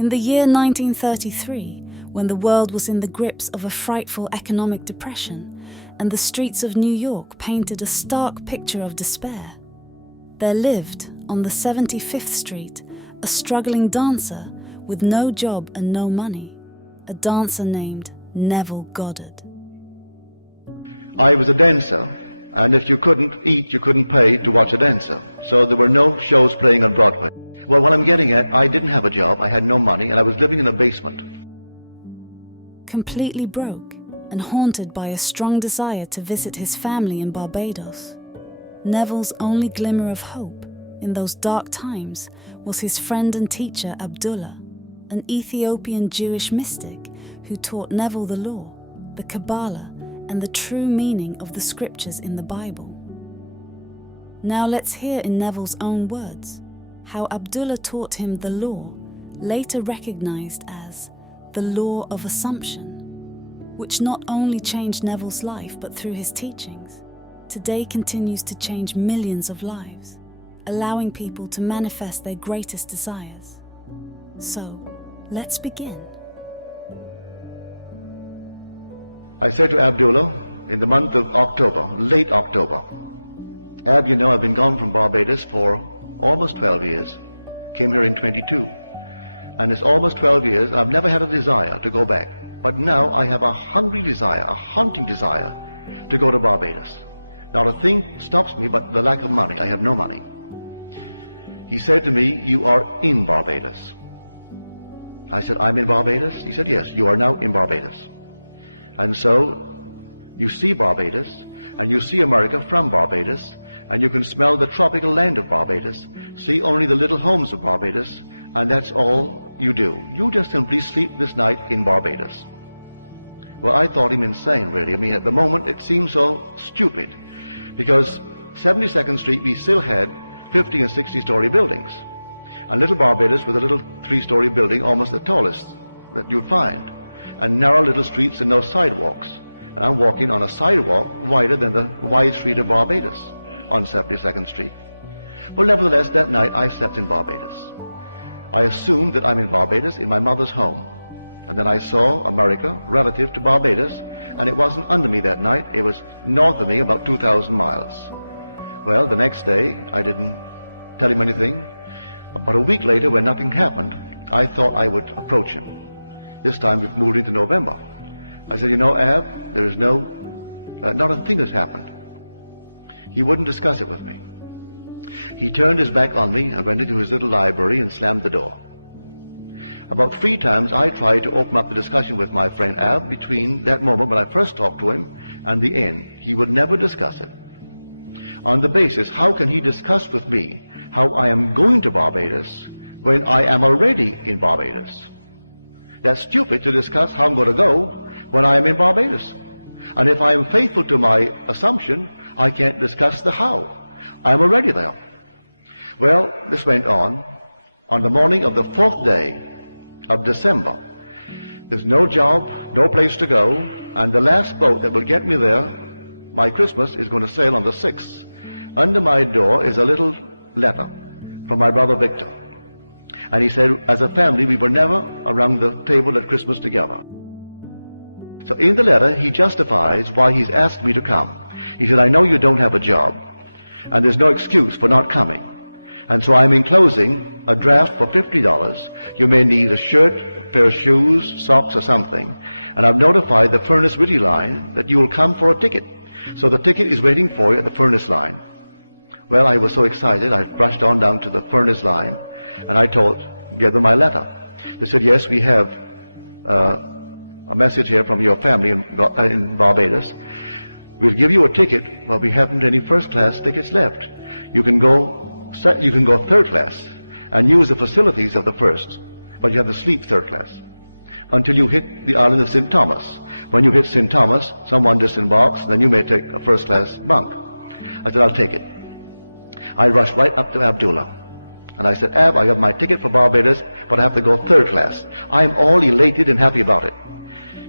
In the year 1933, when the world was in the grips of a frightful economic depression and the streets of New York painted a stark picture of despair, there lived, on the 75th Street, a struggling dancer with no job and no money, a dancer named Neville Goddard. I was a dancer, and if you couldn't eat, you couldn't pay to watch a dancer. So there were no shows playing on Broadway. Well, what I'm getting at, I didn't have a job, I had no money, and I was living in a basement. Completely broke and haunted by a strong desire to visit his family in Barbados, Neville's only glimmer of hope in those dark times was his friend and teacher Abdullah, an Ethiopian Jewish mystic who taught Neville the law, the Kabbalah, and the true meaning of the scriptures in the Bible. Now let's hear in Neville's own words how Abdullah taught him the law, later recognized as the law of assumption, which not only changed Neville's life but through his teachings, today continues to change millions of lives, allowing people to manifest their greatest desires. So, let's begin. I said to Abdullah in the month of October, late October, Ab, you know, I've been gone from Barbados for almost 12 years. Came here in 22. And it's almost 12 years, I've never had a desire to go back. But now I have a hungry desire, a haunting desire to go to Barbados. Not a thing stops me but the lack of money. I have no money. He said to me, you are in Barbados. I said, I'm in Barbados? He said, yes, you are now in Barbados. And so you see Barbados, and you see America from Barbados, and you can smell the tropical land of Barbados, see only the little homes of Barbados, and that's all you do. You just simply sleep this night in Barbados. Well, I thought him insane, really. I mean, at the moment, it seemed so stupid, because 72nd Street, we still had 50 and 60-story buildings. And little Barbados was a little 3-story building, almost the tallest that you'd find, and narrow little streets and no sidewalks. And I'm walking on a sidewalk wider than the wide street of Barbados on 72nd Street. But nevertheless, that night I slept in Barbados. I assumed that I'm in Barbados, in my mother's home. And then I saw America relative to Barbados, and it wasn't under me that night, it was north of me about 2,000 miles. Well, the next day, I didn't tell him anything. About a week later, when nothing happened, I thought I would approach him. This time we've moved into November. I said, you know, Ab, there is not a thing has happened. He wouldn't discuss it with me. He turned his back on me and went into his little library and slammed the door. About 3 times I tried to open up the discussion with my friend Ab between that moment when I first talked to him and the end. He would never discuss it. On the basis, how can he discuss with me how I am going to Barbados when I am already in Barbados? That's stupid to discuss how I'm going to go when I am in Barbados. And if I am faithful to my assumption, I can't discuss the how. I am already there. Well, this went on. On the morning of the 4th day of December, there's no job, no place to go, and the last boat that will get me there, my Christmas, is going to sail on the 6th. Under my door is a little letter from my brother Victor. And he said, as a family, we were never around the table at Christmas together. So in the letter, he justifies why he's asked me to come. He said, I know you don't have a job, and there's no excuse for not coming. And so I'm enclosing a draft for $50. You may need a shirt, a pair of shoes, socks, or something. And I've notified the Furnace Whitty line that you will come for a ticket. So the ticket is waiting for you at the Furnace line. Well, I was so excited, I rushed on down to the Furnace line, and I gave them my letter. They said, yes, we have a message here from your family in Barbados. We'll give you a ticket, but we haven't any first-class tickets left. You can go third class and use the facilities of the first, but you have to sleep third class until you hit the island of St. Thomas. When you hit St. Thomas, someone disembarks, then you may take a first-class bunk. I said, I'll take it. I rushed right up to Abdullah. And I said, Ab, I got my ticket for Barbados, but I have to go third class. I am all elated and happy about it.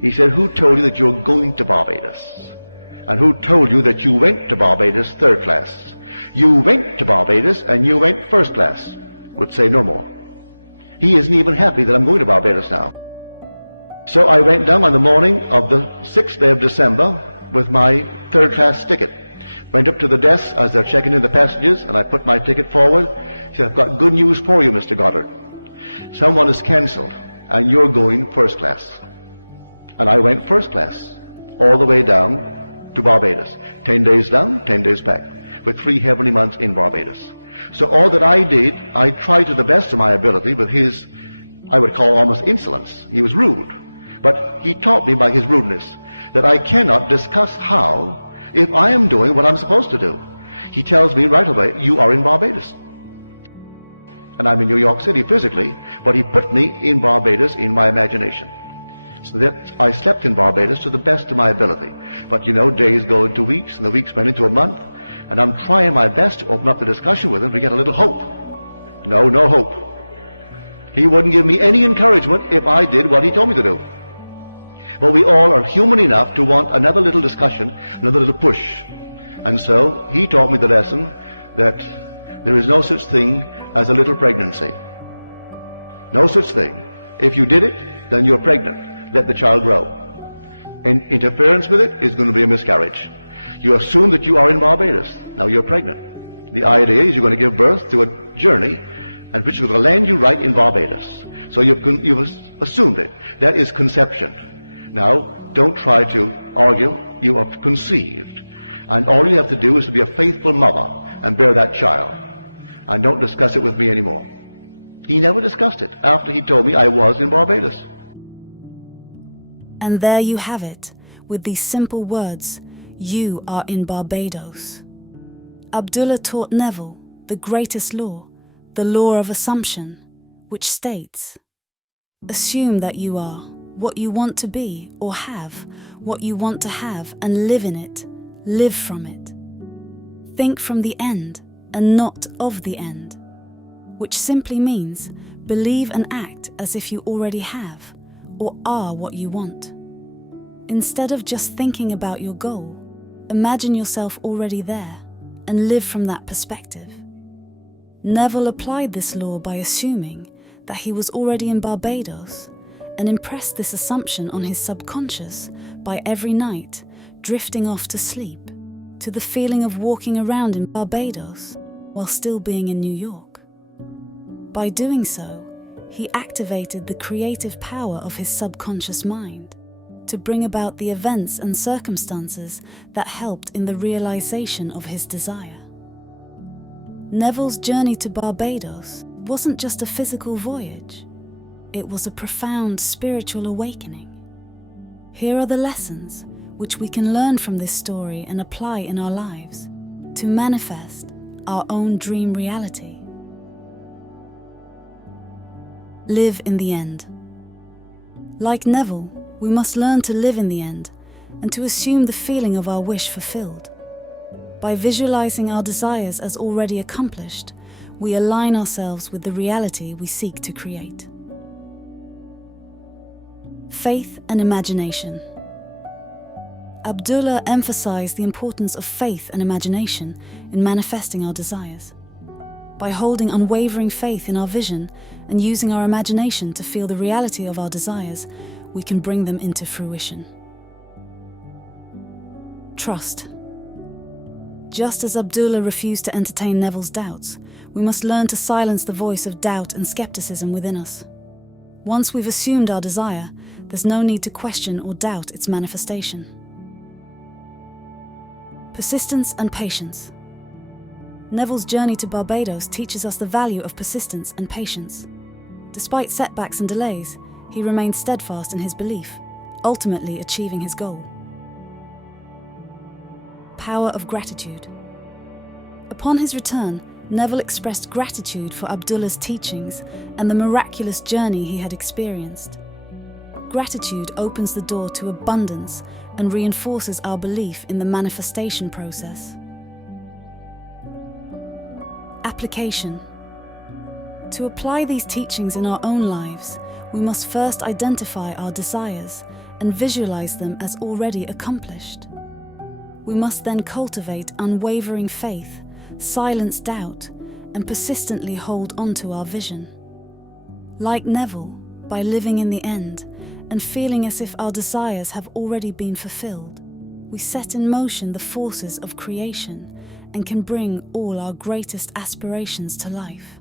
He said, who told you that you're going to Barbados? And who told you that you went to Barbados third class? You went to Barbados and you went first class. Would say no more. He isn't even happy that I'm going to Barbados now. So I went down on the morning of the 6th day of December with my third-class ticket. Went up to the desk as they're checking in the passengers, and I put my ticket forward. He said, "I've got good news for you, Mr. Goddard. Someone has cancelled, and you're going first class." And I went first class, all the way down to Barbados. 10 days down, 10 days back, with 3 heavenly months in Barbados. So all that I did, I tried to the best of my ability with his, I would call almost insolence. He was rude. But he taught me by his rudeness that I cannot discuss how if I am doing what I'm supposed to do. He tells me right away, "You are in Barbados." And I'm in New York City physically, but he put me in Barbados in my imagination. So that I slept in Barbados to the best of my ability. But you know, days go into weeks, and the weeks went into a month, and I'm trying my best to open up the discussion with him to get a little hope. No hope. He wouldn't give me any encouragement if I did what he told me to do. But we all are human enough to want another little discussion, another little push. And so he taught me the lesson that there is no such thing as a little pregnancy. No such thing. If you did it, then you're pregnant. Let the child grow. And interference with it is going to be a miscarriage. You assume that you are in Barbados. Now you're pregnant. The idea is you're going to give birth to a journey and which is going to land you right in Barbados. So you've assumed it. That is conception. Now, don't try to argue. You have conceived. And all you have to do is to be a faithful mother and bear that child. And don't discuss it with me anymore. He never discussed it after he told me I was in Barbados. And there you have it, with these simple words, "You are in Barbados." Abdullah taught Neville the greatest law, the law of assumption, which states, "Assume that you are what you want to be or have what you want to have and live in it, live from it. Think from the end and not of the end," which simply means believe and act as if you already have or are what you want. Instead of just thinking about your goal, imagine yourself already there and live from that perspective. Neville applied this law by assuming that he was already in Barbados and impressed this assumption on his subconscious by every night drifting off to sleep to the feeling of walking around in Barbados while still being in New York. By doing so, he activated the creative power of his subconscious mind to bring about the events and circumstances that helped in the realization of his desire. Neville's journey to Barbados wasn't just a physical voyage. It was a profound spiritual awakening. Here are the lessons which we can learn from this story and apply in our lives to manifest our own dream reality. Live in the end. Like Neville, we must learn to live in the end and to assume the feeling of our wish fulfilled. By visualizing our desires as already accomplished, we align ourselves with the reality we seek to create. Faith and imagination. Abdullah emphasized the importance of faith and imagination in manifesting our desires. By holding unwavering faith in our vision and using our imagination to feel the reality of our desires, we can bring them into fruition. Trust. Just as Abdullah refused to entertain Neville's doubts, we must learn to silence the voice of doubt and skepticism within us. Once we've assumed our desire, there's no need to question or doubt its manifestation. Persistence and patience. Neville's journey to Barbados teaches us the value of persistence and patience. Despite setbacks and delays, he remained steadfast in his belief, ultimately achieving his goal. Power of gratitude. Upon his return, Neville expressed gratitude for Abdullah's teachings and the miraculous journey he had experienced. Gratitude opens the door to abundance and reinforces our belief in the manifestation process. Application. To apply these teachings in our own lives, we must first identify our desires and visualize them as already accomplished. We must then cultivate unwavering faith, silence doubt, and persistently hold on to our vision. Like Neville, by living in the end and feeling as if our desires have already been fulfilled, we set in motion the forces of creation and can bring all our greatest aspirations to life.